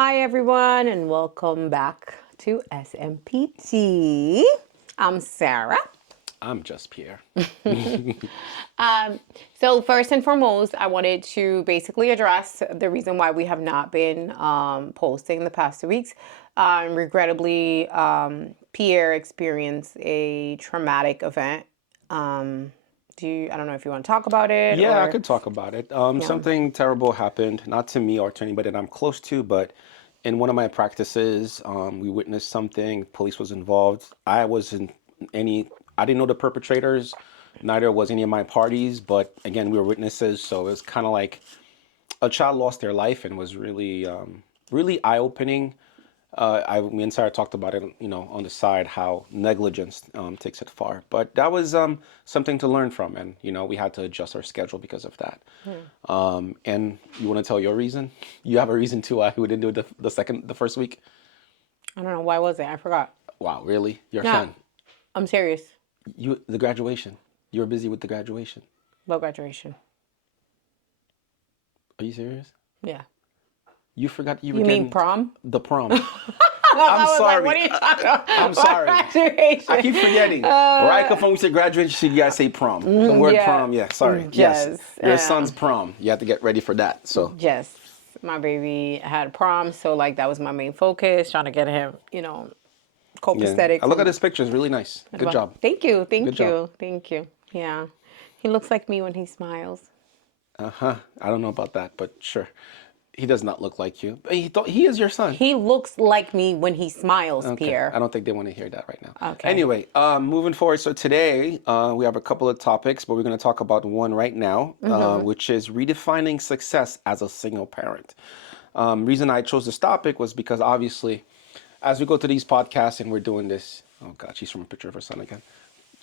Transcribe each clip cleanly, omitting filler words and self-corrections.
Hi, everyone, and welcome back to SMPT. I'm Sarah. I'm just Pierre. So, first and foremost, I wanted to basically address the reason why we have not been posting the past 2 weeks. Regrettably, Pierre experienced a traumatic event. I don't know if you want to talk about it Yeah, I or, could talk about it. yeah. Something terrible happened, not to me or to anybody that I'm close to, but in one of my practices, we witnessed something. Police was involved. I didn't know the perpetrators, neither was any of my parties, but again, we were witnesses, so it was kind of like a child lost their life and was really, really eye-opening. Me and Sarah talked about it, on the side, how negligence takes it far. But that was something to learn from, and we had to adjust our schedule because of that. And you want to tell your reason? You have a reason too why we didn't do it the first week. I don't know. Why was it? I forgot. Wow, really? Your Yeah, son? I'm serious The graduation. You were busy with the graduation. about graduation. Are you serious? Yeah. You forgot you were You mean getting prom? the prom. I I'm was like, what sorry. are you talking about? I'm sorry. Graduation. I keep forgetting. Right when we say graduation, you gotta say prom. The word Yeah. prom, yeah, sorry. Yes. Yes. Your son's prom. You have to get ready for that. So, Yes. My baby had prom, so like that was my main focus, trying to get him, yeah. I copacetic look at from. his pictures, really nice. Good job. Thank you, Good thank job. you, thank you. Yeah, he looks like me when he smiles. Uh-huh. I don't know about that, but sure. He does not look like you. But he is your son. He looks like me when he smiles, Okay. I Pierre. don't think they want to hear that right now. Okay. Anyway, moving forward. So today we have a couple of topics, but we're going to talk about one right now, which is redefining success as a single parent. Reason I chose this topic was because obviously, as we go to these podcasts and we're doing this, oh God, she's from a picture of her son again.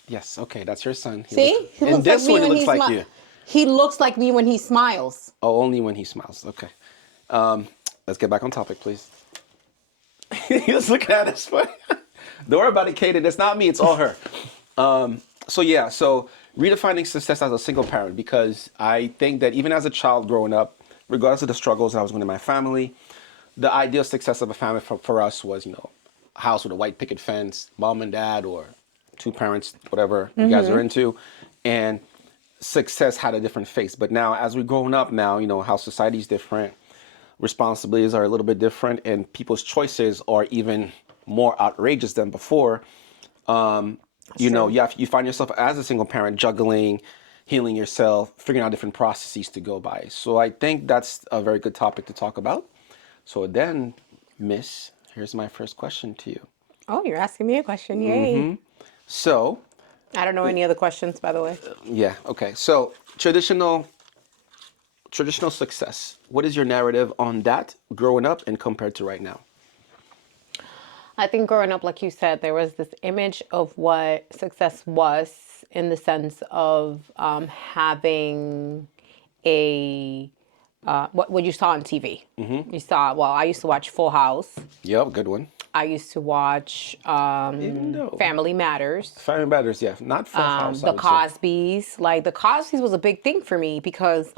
Yes, okay, that's your son. See, he In looks like this me one, he when looks he like smiles. you. He looks like me when he smiles. Oh, only when he smiles. Okay. Let's get back on topic, please. He's looking at us. Don't worry about it, Kaden. It's not me. It's all her. So redefining success as a single parent, because I think that even as a child growing up, regardless of the struggles I was going in my family, the ideal success of a family for us was, a house with a white picket fence, mom and dad, or two parents, whatever you guys are into. And success had a different face. But now, as we've grown up now, how society's different, responsibilities are a little bit different, and people's choices are even more outrageous than before. True. You find yourself as a single parent juggling, healing yourself, figuring out different processes to go by. So I think that's a very good topic to talk about. So then, Miss, here's my first question to you. Oh, you're asking me a question. Yay. So, I don't know any other questions, by the way. yeah, okay. So traditional success. What is your narrative on that growing up and compared to right now? I think growing up, like you said, there was this image of what success was in the sense of having a what you saw on TV. You saw, well, I used to watch Full House. Yep, good one. I used to watch Even though Family Matters, Family Matters, yeah, not Full House, I The would say. Cosbys. Like the Cosbys was a big thing for me because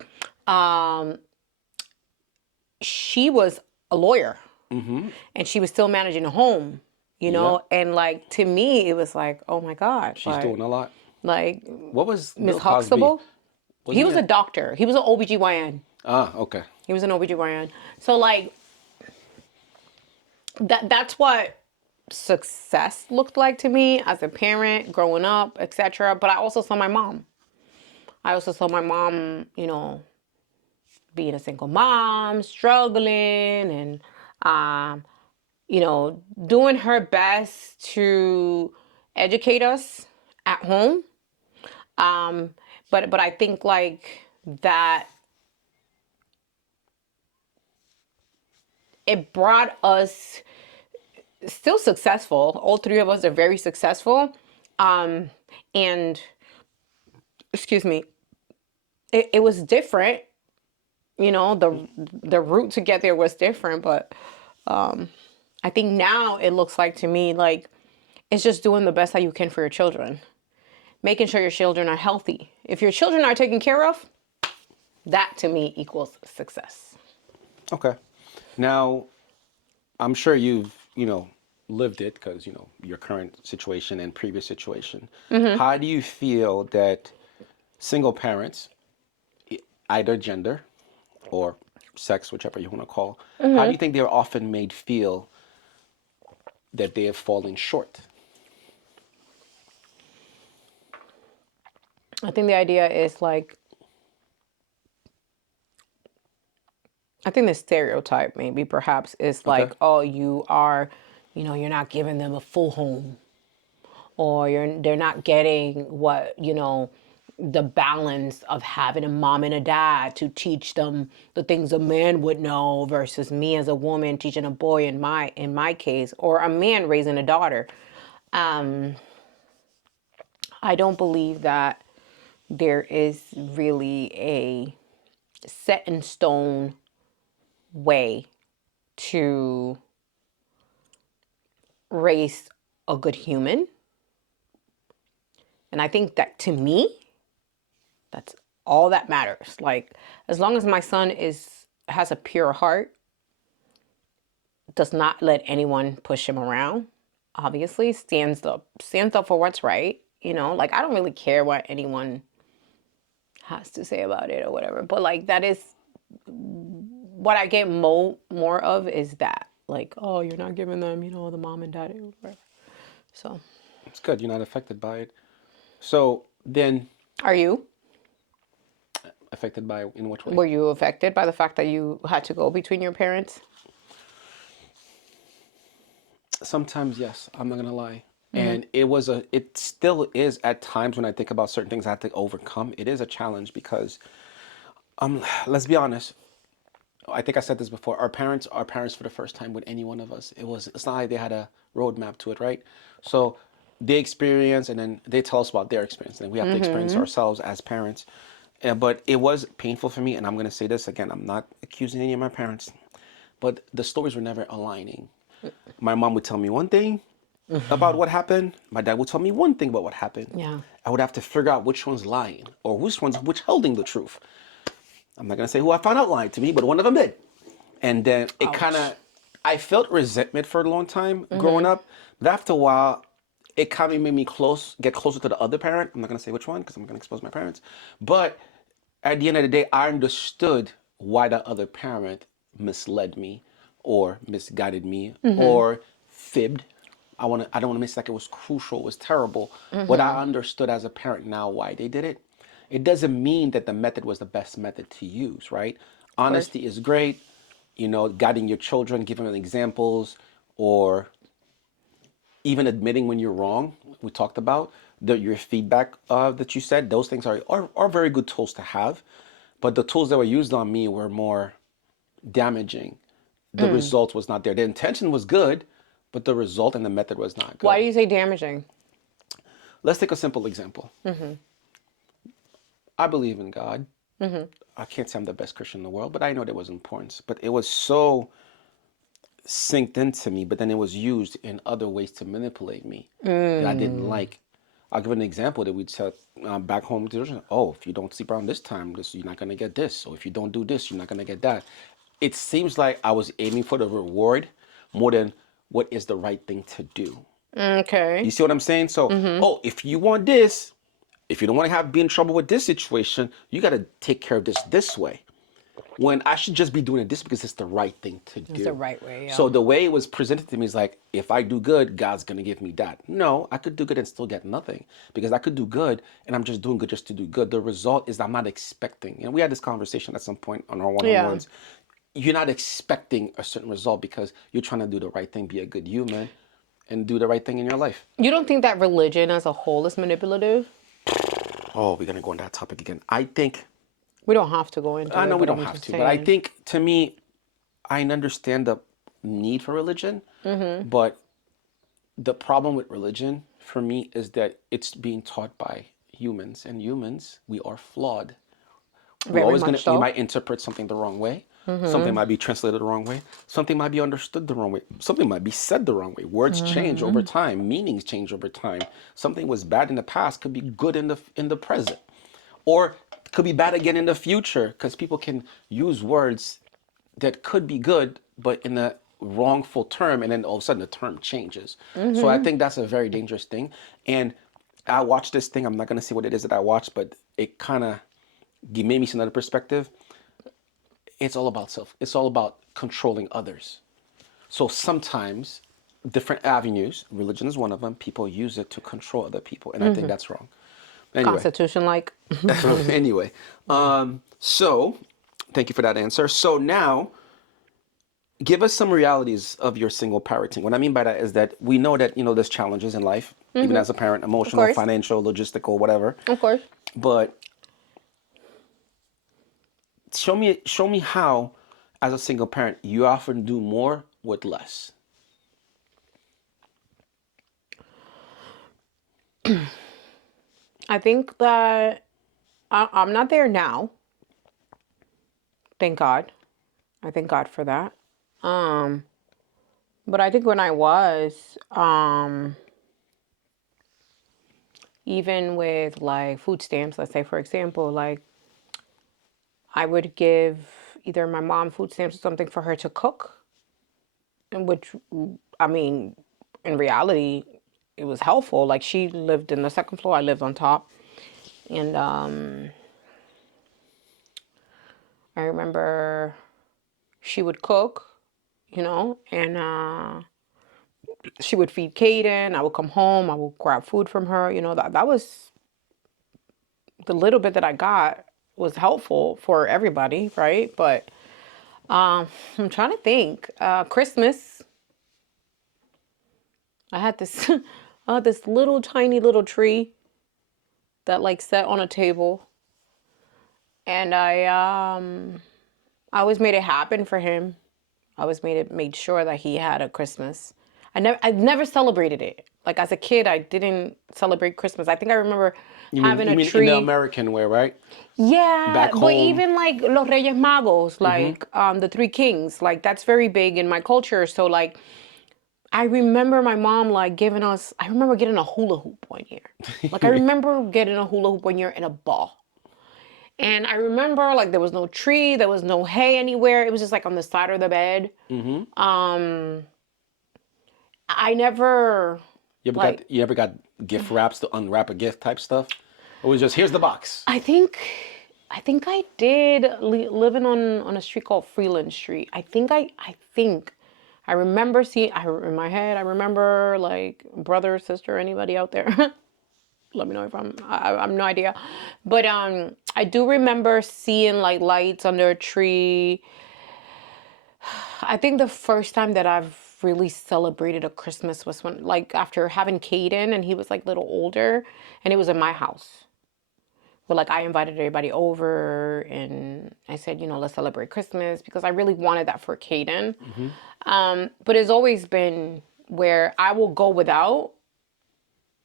she was a lawyer and she was still managing a home, Yep, and like to me it was like, oh my God, she's doing a lot. like What was Miss Bill Cosby? Huxtable. He Wasn't he was a doctor. He was an OBGYN. okay. He was an OBGYN. So like that's what success looked like to me as a parent growing up, etc. But I also saw my mom. I also saw my mom, being a single mom, struggling and doing her best to educate us at home. But I think like that it brought us still successful. All three of us are very successful. And excuse me, it was different. The route to get there was different, but I think now it looks like to me like it's just doing the best that you can for your children, making sure your children are healthy. If your children are taken care of, that to me equals success. Okay. Now, I'm sure you've, lived it because, your current situation and previous situation. Mm-hmm. How do you feel that single parents, either gender or sex, whichever you want to call, how do Mm-hmm. you think they're often made feel that they have fallen short? I think the idea is like, I think the stereotype maybe perhaps is Okay. like, oh, you are, you're not giving them a full home, or they're not getting what, the balance of having a mom and a dad to teach them the things a man would know versus me as a woman teaching a boy in my case, or a man raising a daughter. Um, I don't believe that there is really a set in stone way to raise a good human. And I think that to me, that's all that matters. Like, as long as my son has a pure heart, does not let anyone push him around, obviously stands up for what's right. Like, I don't really care what anyone has to say about it or whatever. But like, that is what I get more of, is that like, oh, you're not giving them, the mom and dad or whatever. So, It's good. You're not affected by it. So then, are you? affected by in which way? Were you affected by the fact that you had to go between your parents? Sometimes, yes. I'm not gonna lie. And it still is at times when I think about certain things I have to overcome. It is a challenge because, let's be honest. I think I said this before. Our parents are parents for the first time with any one of us. It's not like they had a roadmap to it, right? So they experience and then they tell us about their experience, and we have to experience Mm-hmm. ourselves as parents. But it was painful for me, and I'm gonna say this again. I'm not accusing any of my parents, but the stories were never aligning. My mom would tell me one thing about what happened. My dad would tell me one thing about what happened. Yeah. I would have to figure out which one's lying or which holding the truth. I'm not gonna say who I found out lied to me, but one of them did. And then it kind Ouch. of, I felt resentment for a long time growing Mm-hmm. up, but after a while, it kind of made me get closer to the other parent. I'm not gonna say which one because I'm gonna expose my parents, but at the end of the day, I understood why the other parent misled me, or misguided me, Mm-hmm. or fibbed. I don't want to miss like it was crucial, it was terrible, but I Mm-hmm. understood as a parent now why they did it. It doesn't mean that the method was the best method to use, right? Of course. Honesty is great, guiding your children, giving them examples, or even admitting when you're wrong. We talked about your feedback that you said. Those things are very good tools to have, but the tools that were used on me were more damaging. The Mm. result was not there. The intention was good, but the result and the method was not Why good. do you say damaging? Let's take a simple example. Mm-hmm. I believe in God. Mm-hmm. I can't say I'm the best Christian in the world, but I know there was importance. But it was so synced into me, but then it was used in other ways to manipulate me that I didn't Mm. like. I'll give an example that we'd set back home. Oh, if you don't sleep around this time, you're not going to get this. Or if you don't do this, you're not going to get that. It seems like I was aiming for the reward more than what is the right thing to do. You Okay. see what I'm saying? So, Mm-hmm. oh, if you want this, if you don't want to be in trouble with this situation, you got to take care of this way, when I should just be doing it this because it's the right thing to That's the do. right way, So yeah. the way it was presented to me is like, if I do good, God's gonna give me that. No, I could do good and still get nothing, because I could do good and I'm just doing good just to do good. The result is I'm not expecting. And we had this conversation at some point on our Yeah. one-on-ones. You're not expecting a certain result because you're trying to do the right thing, be a good human, and do the right thing in your life. You don't think that religion as a whole is manipulative? Oh, we're gonna go on that topic again. I think We don't have to go I into know it, we but don't I'm have just to, but I saying. think to me, I understand the need for religion, Mm-hmm. but the problem with religion for me is that it's being taught by humans, and humans, we are flawed. Very much We so. might interpret something the wrong way. Something Mm-hmm. might be translated the wrong way. Something might be understood the wrong way. Something might be said the wrong way. Words change over Mm-hmm. time. Meanings change over time. Something was bad in the past could be good in the present, or could be bad again in the future, because people can use words that could be good, but in the wrongful term, and then all of a sudden the term changes. So I think that's a very dangerous thing. And I watched this thing. I'm not gonna say what it is that I watched, but it kind of made me see another perspective. It's all about self. It's all about controlling others. So sometimes different avenues, religion is one of them. People use it to control other people, and I think that's wrong. Anyway, Constitution like. anyway, so thank you for that answer. So now, give us some realities of your single parenting. What I mean by that is that we know that there's challenges in life, even as a parent, Of emotional, course. financial, logistical, whatever. Of course. But show me how, as a single parent, you often do more with less. I think that I'm not there now. Thank God. I thank God for that. Um, but I think when I was, even with like food stamps, let's say for example, like I would give either my mom food stamps or something for her to cook, and which, I mean, in reality, it was helpful. Like she lived in the second floor, I lived on top, and I remember she would cook, and she would feed Kaden. I would come home, I would grab food from her. That was the little bit that I got was helpful for everybody, right? But I'm trying to think. Christmas, I had this, I had this little tiny little tree that like sat on a table, and I always made it happen for him. I always made sure that he had a Christmas. I never celebrated it. Like as a kid, I didn't celebrate Christmas. I think I remember You mean having you a mean in the tree. American way, right? Yeah, Back but home. even like Los Reyes Magos, like the Three Kings, like that's very big in my culture. So like I remember my mom like giving us. I remember getting a hula hoop one year. Like I remember getting a hula hoop one year and a ball. And I remember like there was no tree, there was no hay anywhere. It was just like on the side of the bed. Um, I never like. You ever got gift wraps to unwrap a gift type stuff? Or was just here's the box? I think I think I did living on a street called Freeland Street. I think I remember seeing. In my head. I remember like brother, sister, anybody out there. Let me know if I have no idea, but I do remember seeing like lights under a tree. I think the first time that I've really celebrated a Christmas was when like after having Caden and he was like a little older, and it was in my house. But like I invited everybody over and I said, let's celebrate Christmas because I really wanted that for Caden. But it's always been where I will go without.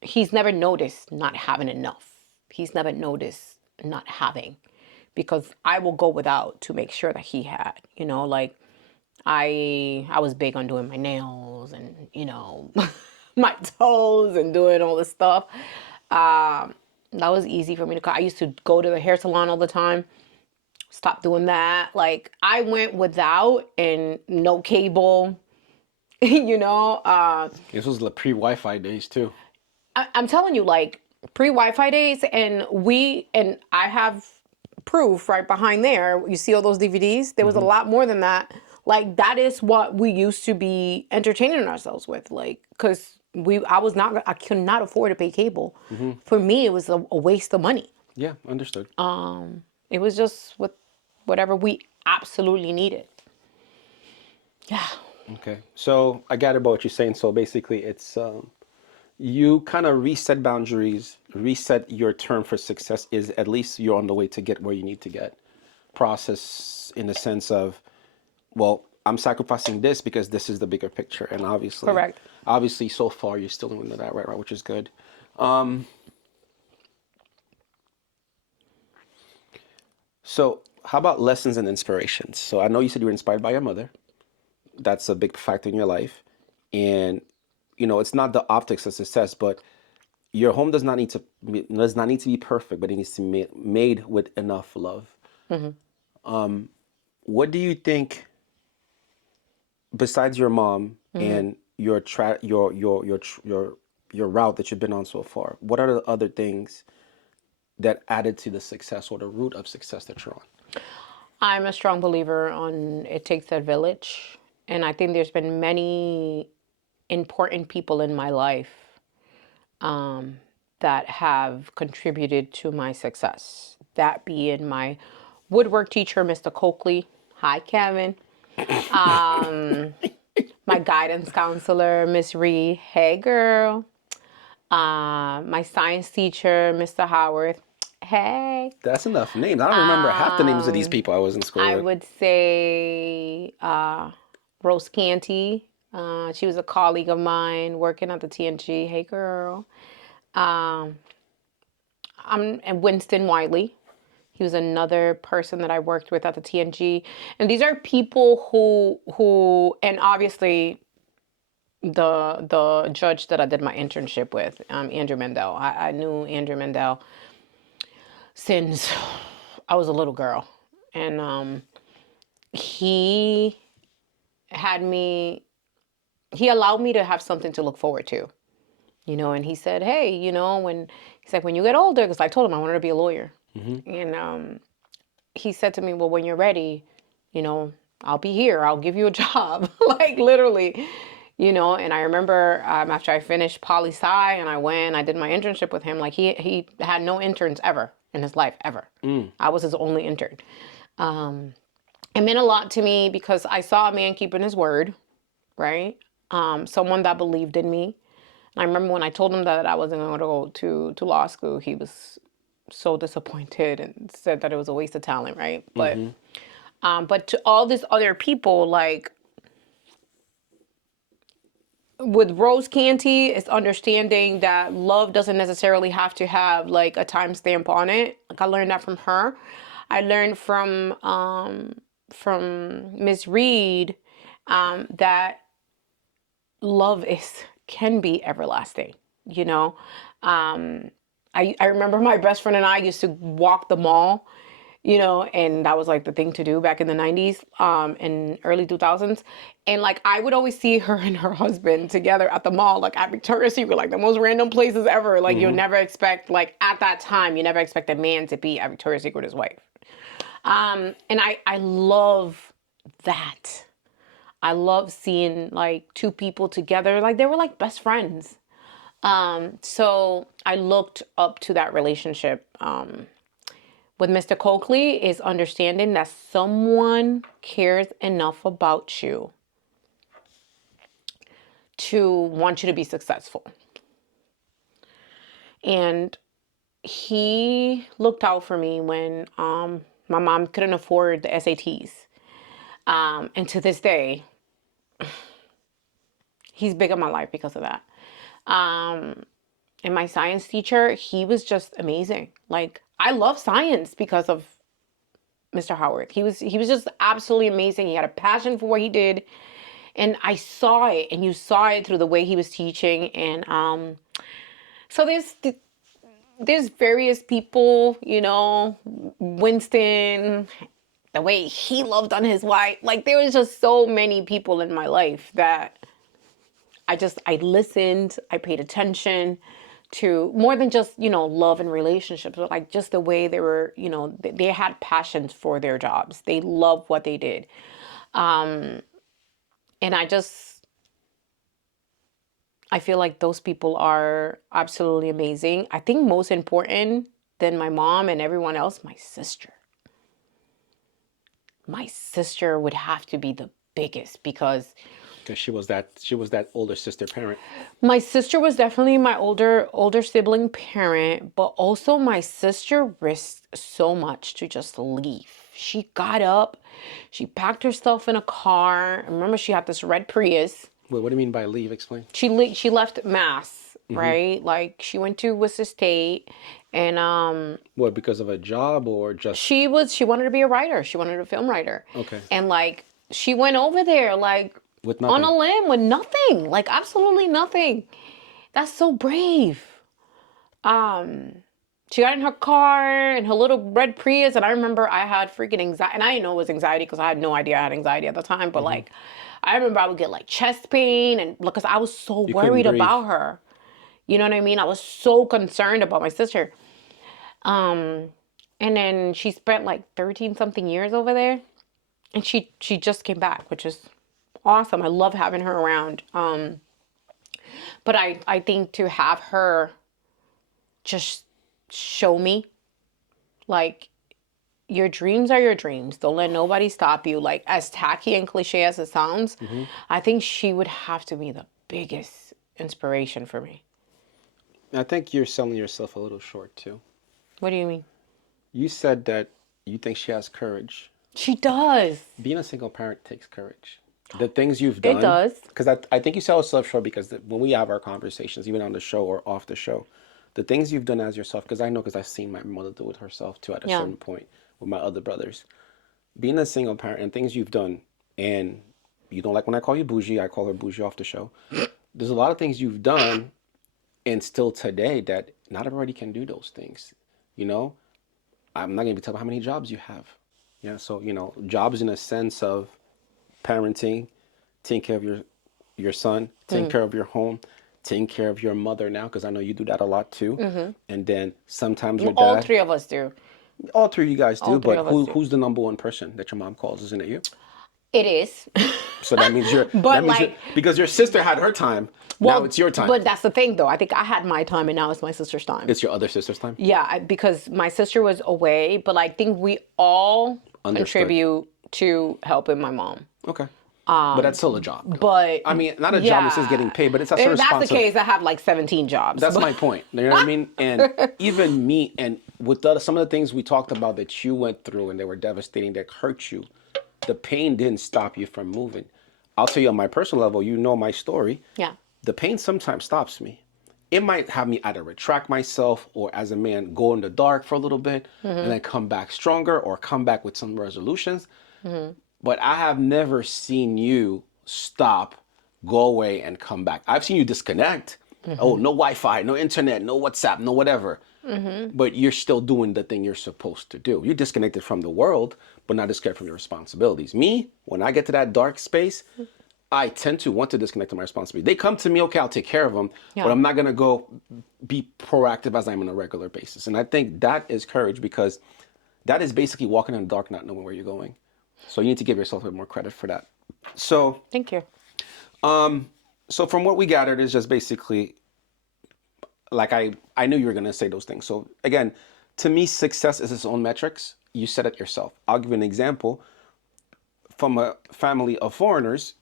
He's never noticed not having enough. He's never noticed not having because I will go without to make sure that he had, like I was big on doing my nails and, my toes and doing all this stuff. That was easy for me to. I used to go to the hair salon all the time. Stop doing that. Like I went without and no cable. you know. This was the pre-Wi-Fi days too. I'm telling you, like pre-Wi-Fi days, and I have proof right behind there. You see all those DVDs? There was a lot more than that. Like that is what we used to be entertaining ourselves with, like because I could not afford to pay cable. For me, it was a waste of money. Yeah, understood. It was just with whatever we absolutely needed. Yeah. Okay, so I got about what you're saying. So basically, it's you kind of reset boundaries, reset your term for success. Is at least you're on the way to get where you need to get. Process in the sense of, well, I'm sacrificing this because this is the bigger picture, and Correct. obviously, so far you're still doing that right, which is good. So, how about lessons and inspirations? So, I know you said you were inspired by your mother. That's a big factor in your life, and it's not the optics of success, but your home does not need to be perfect, but it needs to be made with enough love. What do you think besides your mom and your route that you've been on so far, what are the other things that added to the success or the root of success that you're on? I'm a strong believer on it takes a village. And I think there's been many important people in my life that have contributed to my success. That being my woodwork teacher, Mr. Coakley. Hi, Kevin. My guidance counselor, Miss Ree. Hey, girl. My science teacher, Mr. Howard. Hey. That's enough names. I don't remember half the names of these people I was in school I with. would say Rose Canty. She was a colleague of mine working at the TNG. Hey, girl. And Winston Wiley. He was another person that I worked with at the TNG. And these are people who and obviously the judge that I did my internship with, Andrew Mendel. I knew Andrew Mendel since I was a little girl. And he had me, he allowed me to have something to look forward to, and he said, hey, he's like, when you get older, because I told him I wanted to be a lawyer. And he said to me, well, when you're ready, I'll be here. I'll give you a job. Like literally, and I remember after I finished poli-sci and I did my internship with him, like he had no interns ever in his life, ever. I was his only intern. It meant a lot to me because I saw a man keeping his word, right? Someone that believed in me. And I remember when I told him that I wasn't going to go to law school, he was so disappointed and said that it was a waste of talent, right? But to all these other people, like with Rose Canty, it's understanding that love doesn't necessarily have to have like a timestamp on it. Like I learned that from her. I learned from Miss Reed that love can be everlasting. I remember my best friend and I used to walk the mall, and that was like the thing to do back in the 90s, and early 2000s. And like, I would always see her and her husband together at the mall, like at Victoria's Secret, like the most random places ever. Like you'll never expect, like at that time, you never expect a man to be at Victoria's Secret with his wife. And I love that. I love seeing like two people together, like they were like best friends. So I looked up to that relationship with Mr. Coakley, is understanding that someone cares enough about you to want you to be successful. And he looked out for me when my mom couldn't afford the SATs. And to this day, he's big in my life because of that. And my science teacher, he was just amazing. Like I love science because of Mr. Howard. He was just absolutely amazing. He had a passion for what he did, and I saw it, and you saw it through the way he was teaching. And so there's various people, Winston, the way he loved on his wife. Like there was just so many people in my life that I listened, I paid attention to more than just, love and relationships, but like just the way they were, they had passions for their jobs. They loved what they did. And I feel like those people are absolutely amazing. I think most important than my mom and everyone else, my sister. My sister would have to be the biggest because she was that older sister parent. My sister was definitely my older sibling parent, but also my sister risked so much to just leave. She got up, she packed her stuff in a car. I remember she had this red Prius. Wait, what do you mean by leave? Explain. She left Mass, right? Like she went to Worcester State, and What, because of a job or just? She wanted to be a writer. She wanted a film writer. Okay. And like she went over there like with nothing. On a limb with nothing, like absolutely nothing. That's so brave. She got in her car and her little red Prius, and I remember I had freaking anxiety, and I didn't know it was anxiety because I had no idea I had anxiety at the time. But like, I remember I would get like chest pain, and because I was so You couldn't worried breathe. about her. You know what I mean? I was so concerned about my sister. Um, and then she spent like 13 something years over there, and she just came back, which is awesome. I love having her around. But I think to have her just show me, like, your dreams are your dreams. Don't let nobody stop you. Like, as tacky and cliche as it sounds, Mm-hmm. I think she would have to be the biggest inspiration for me. I think you're selling yourself a little short too. What do you mean? You said that you think she has courage. She does. Being a single parent takes courage. The things you've It done, does. because I think you sell yourself short because when we have our conversations, even on the show or off the show, the things you've done as yourself, because I know because I've seen my mother do it herself too at a Yeah. certain point with my other brothers. Being a single parent and things you've done, and you don't like when I call you bougie, I call her bougie off the show. There's a lot of things you've done, and still today that not everybody can do those things. You know, I'm not going to tell how many jobs you have. Yeah, so jobs in a sense of parenting, taking care of your son, taking care of your home, taking care of your mother now, because I know you do that a lot too. And then sometimes your All dad. three of us do. All three of you guys All do, three but of us do. who's the number one person that your mom calls? Isn't it you? It is. So that means But like, because your sister had her time. Now it's your time. But that's the thing, though. I think I had my time, and now it's my sister's time. It's your other sister's time. Yeah, because my sister was away, but I think we all Understood. contribute to helping my mom. Okay. But that's still a job. But I mean, not a job that says getting paid, but it's a if that's the responsibility. case, I have like 17 jobs. That's my point. You know what I mean? And even me, and with some of the things we talked about that you went through and they were devastating, that hurt you, the pain didn't stop you from moving. I'll tell you on my personal level, you know my story. Yeah. The pain sometimes stops me. It might have me either retract myself or as a man go in the dark for a little bit and then come back stronger or come back with some resolutions. But I have never seen you stop, go away, and come back. I've seen you disconnect. Oh, no Wi-Fi, no internet, no WhatsApp, no whatever. But you're still doing the thing you're supposed to do. You're disconnected from the world, but not disconnected from your responsibilities. Me, when I get to that dark space, I tend to want to disconnect from my responsibility. They come to me, okay, I'll take care of them, but I'm not going to go be proactive as I'm on a regular basis. And I think that is courage, because that is basically walking in the dark, not knowing where you're going. So you need to give yourself a bit more credit for that. So, Thank you. so from what we gathered is just basically, like I knew you were going to say those things. So again, to me, success is its own metrics. You said it yourself. I'll give you an example. From a family of foreigners,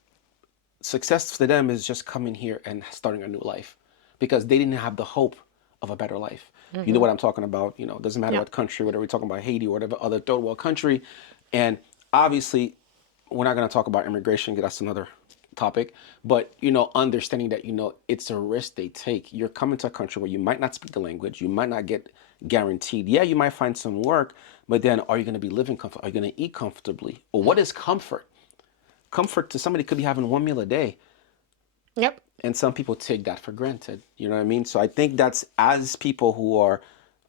success to them is just coming here and starting a new life, because they didn't have the hope of a better life. You know what I'm talking about. It doesn't matter what country, whether we're talking about Haiti or whatever other third world country. And obviously, we're not going to talk about immigration, because that's another topic. But, understanding that, it's a risk they take. You're coming to a country where you might not speak the language. You might not get guaranteed. Yeah, you might find some work, but then are you going to be living comfortably? Are you going to eat comfortably? Or what is comfort? Comfort to somebody could be having one meal a day. Yep. And some people take that for granted. You know what I mean? So I think that's, as people who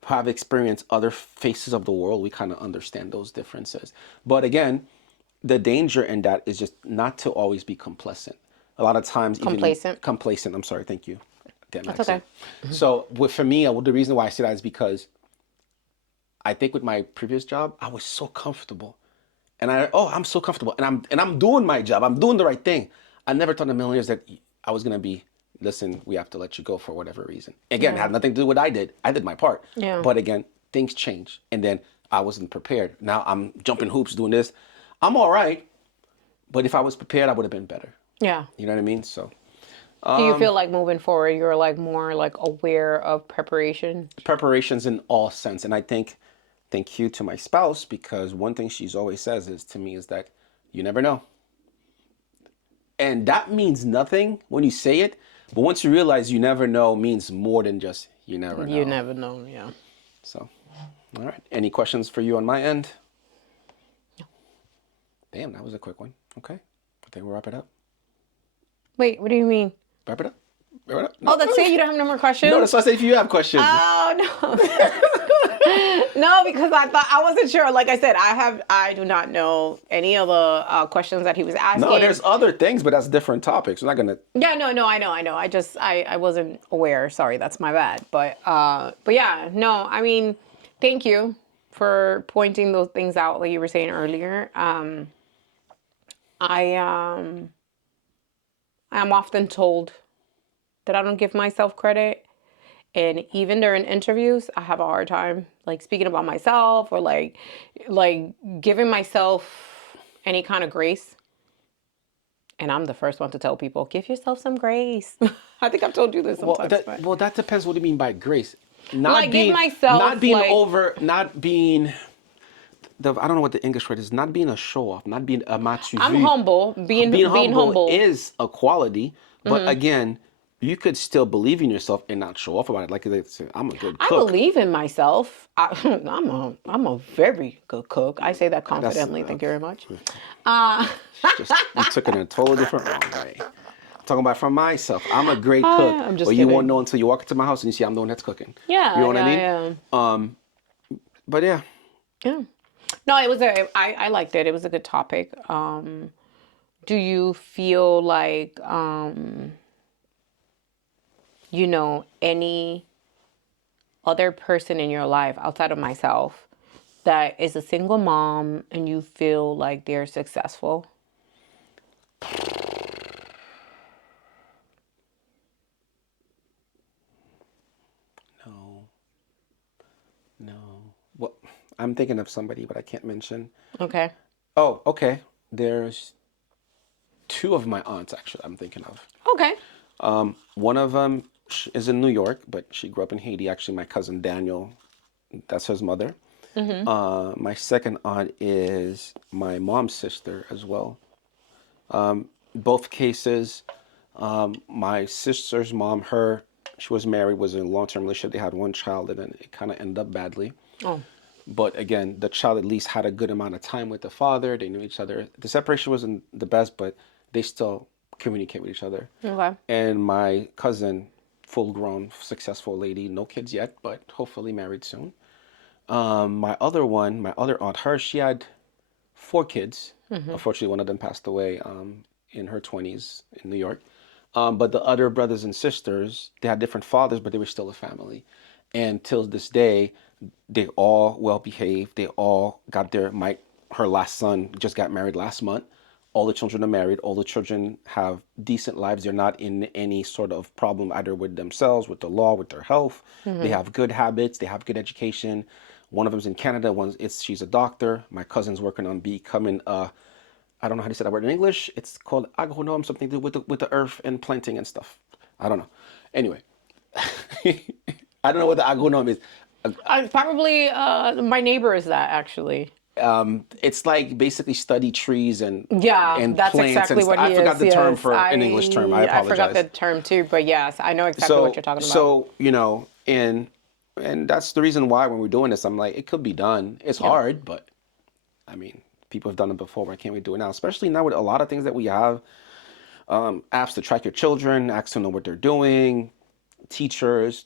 have experienced other faces of the world, we kind of understand those differences. But again, the danger in that is just not to always be complacent. A lot of times, complacent. I'm sorry. Thank you. Damn That's accent. okay. So for me, the reason why I say that is because I think with my previous job, I was so comfortable. And I'm so comfortable, and I'm doing my job. I'm doing the right thing. I never thought in a million years that I was gonna be. Listen, we have to let you go for whatever reason. Again, it had nothing to do with what I did. I did my part. Yeah. But again, things change, and then I wasn't prepared. Now I'm jumping hoops, doing this. I'm all right, but if I was prepared, I would have been better. Yeah. You know what I mean? So. Do you feel like moving forward, you're like more like aware of preparation? Preparations in all sense, and I think. Thank you to my spouse, because one thing she's always says to me is that you never know. And that means nothing when you say it, but once you realize you never know means more than just you never know. You never know, yeah. So, all right. Any questions for you on my end? No. Damn, that was a quick one. Okay. I think we'll wrap it up. Wait, what do you mean? Wrap it up? Wrap it up? No. Oh, that's it? You don't have no more questions? No, that's why I say if you have questions. Oh, no. No, because I thought I wasn't sure. Like I said, I do not know any of the questions that he was No, asking. there's other things, but that's different topics. We're not gonna. Yeah, no, I know. I wasn't aware. Sorry, that's my bad. But yeah, no. I mean, thank you for pointing those things out, like you were saying earlier. I I'm often told that I don't give myself credit. And even during interviews, I have a hard time like speaking about myself or like giving myself any kind of grace. And I'm the first one to tell people, give yourself some grace. I think I've told you this Well, sometimes, but that depends. What do you mean by grace? like give myself like Not being. I don't know what the English word is. Not being a show off. Not being a match I'm humble, being being humble humble. is a quality, but again, you could still believe in yourself and not show off about it. Like they say, I'm a good I cook. believe in myself. I'm a very good cook. I say that That's confidently. Thank you very much. Uh, just you took it in a totally different wrong way. Talking about from myself, I'm a great cook, I'm but just you won't kidding. know until you walk into my house and you see I'm the one that's cooking. You Yeah, know what I yeah, mean? yeah. But yeah, Yeah. No, it was I liked it. It was a good topic. Do you feel like any other person in your life outside of myself that is a single mom and you feel like they're successful? no, no. Well, I'm thinking of somebody, but I can't mention. Okay. Oh, okay. There's two of my aunts actually. I'm thinking of. Okay. One of them is in New York, but she grew up in Haiti. Actually, my cousin Daniel, that's his mother. My second aunt is my mom's sister as well. Both cases, my sister's mom, she was married, was in a long-term relationship. They had one child, and then it kind of ended up badly. Oh, But again, the child at least had a good amount of time with the father. They knew each other. The separation wasn't the best, but they still communicate with each other. okay. And my cousin, full grown, successful lady, no kids yet, but hopefully married soon. My other aunt, she had four kids. Unfortunately, one of them passed away in her 20s in New York. But the other brothers and sisters, they had different fathers, but they were still a family. And till this day, they all well behaved. They all got her last son just got married last month. All the children are married. All the children have decent lives. They're not in any sort of problem either with themselves, with the law, with their health. They have good habits. They have good education. One of them's in Canada. She's a doctor. My cousin's working on becoming a, I don't know how to say that word in English. It's called agronome, something to do with the earth and planting and stuff. I don't know. Anyway, I don't know what the agronome is. I probably my neighbor is that actually. It's like basically study trees Yeah, and that's plants and exactly stuff. what I he forgot is. the term Yes, for an English term. I I forgot the apologize. term too, but yes, I know exactly what you're talking about. And that's the reason why when we're doing this, I'm like, it could be done. It's Yeah. hard, but I mean, people have done it before. Why can't we do it now? Especially now with a lot of things that we have, apps to track your children, apps to know what they're doing, teachers,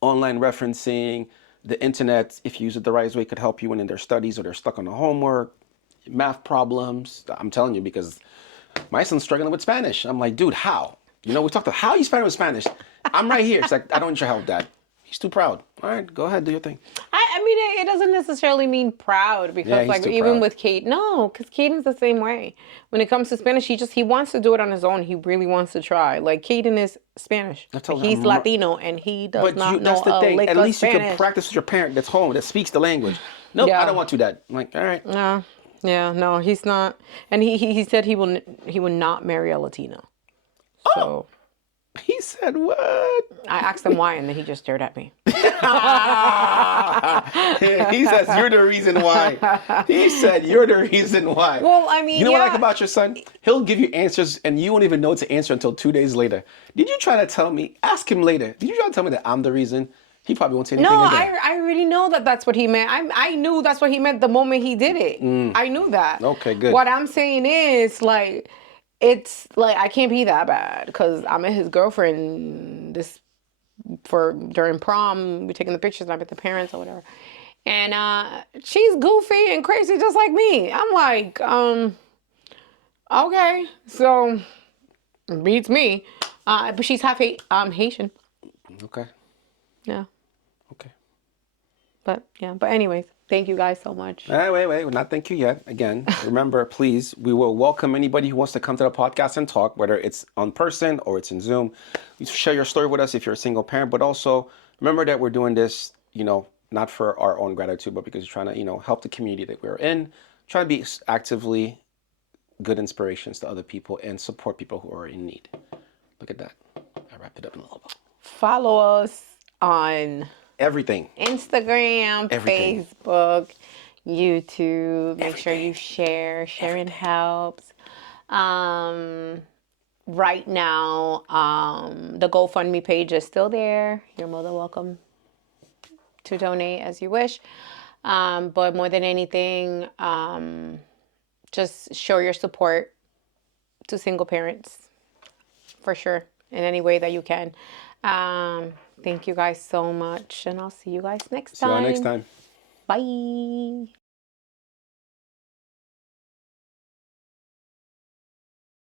online referencing, the internet, if you use it the right way, could help you when in their studies or they're stuck on the homework, math problems. I'm telling you because my son's struggling with Spanish. I'm like, dude, how? We talked about how you Spanish with Spanish. I'm right here. It's like, I don't need your help, Dad. He's too proud. All right, go ahead, do your thing. I mean, it doesn't necessarily mean proud Yeah, because, he's like, too even proud. with Kate, no, because Caden's the same way. When it comes to Spanish, he wants to do it on his own. He really wants to try. Like, Caden is Spanish. I told He's him, Latino and he does but not that's know the a thing. lick At of least you can Spanish. practice with your parent that's home, that speaks the language. Nope, I don't Yeah. want to, Dad. I'm like, all right. No. Yeah. No, he's not. And he said he will not marry a Latino. Oh, So he said what? I asked him why, and then he just stared at me. He says you're the reason why. He said you're the reason why. Well, I mean, You know what I like yeah. about your son? He'll give you answers and you won't even know to answer until 2 days later. Did you try to tell me? Ask him later. Did you try to tell me that I'm the reason? He probably won't say No, anything again. I already know that that's what he meant. I knew that's what he meant the moment he did it. I knew that. Okay, good. What I'm saying is like, it's like I can't be that bad because I met his girlfriend during prom. We're taking the pictures. And I met the parents or whatever, And she's goofy and crazy just like me. I'm like, okay, so beats me. But she's half Haitian. Okay. Yeah. Okay. But anyways, thank you guys so much. Wait. Not thank you yet. Again, remember, please, we will welcome anybody who wants to come to the podcast and talk, whether it's on person or it's in Zoom. You share your story with us if you're a single parent, but also remember that we're doing this, not for our own gratitude, but because we're trying to, help the community that we're in, trying to be actively good inspirations to other people and support people who are in need. Look at that. I wrapped it up in a little bow. Follow us on Everything. Instagram, Everything. Facebook, YouTube. Make sure you share. Sharing helps. Right now, the GoFundMe page is still there. You're more than welcome to donate as you wish. But more than anything, just show your support to single parents for sure in any way that you can. Thank you guys so much, and I'll see you guys next See you all next time. time. Bye.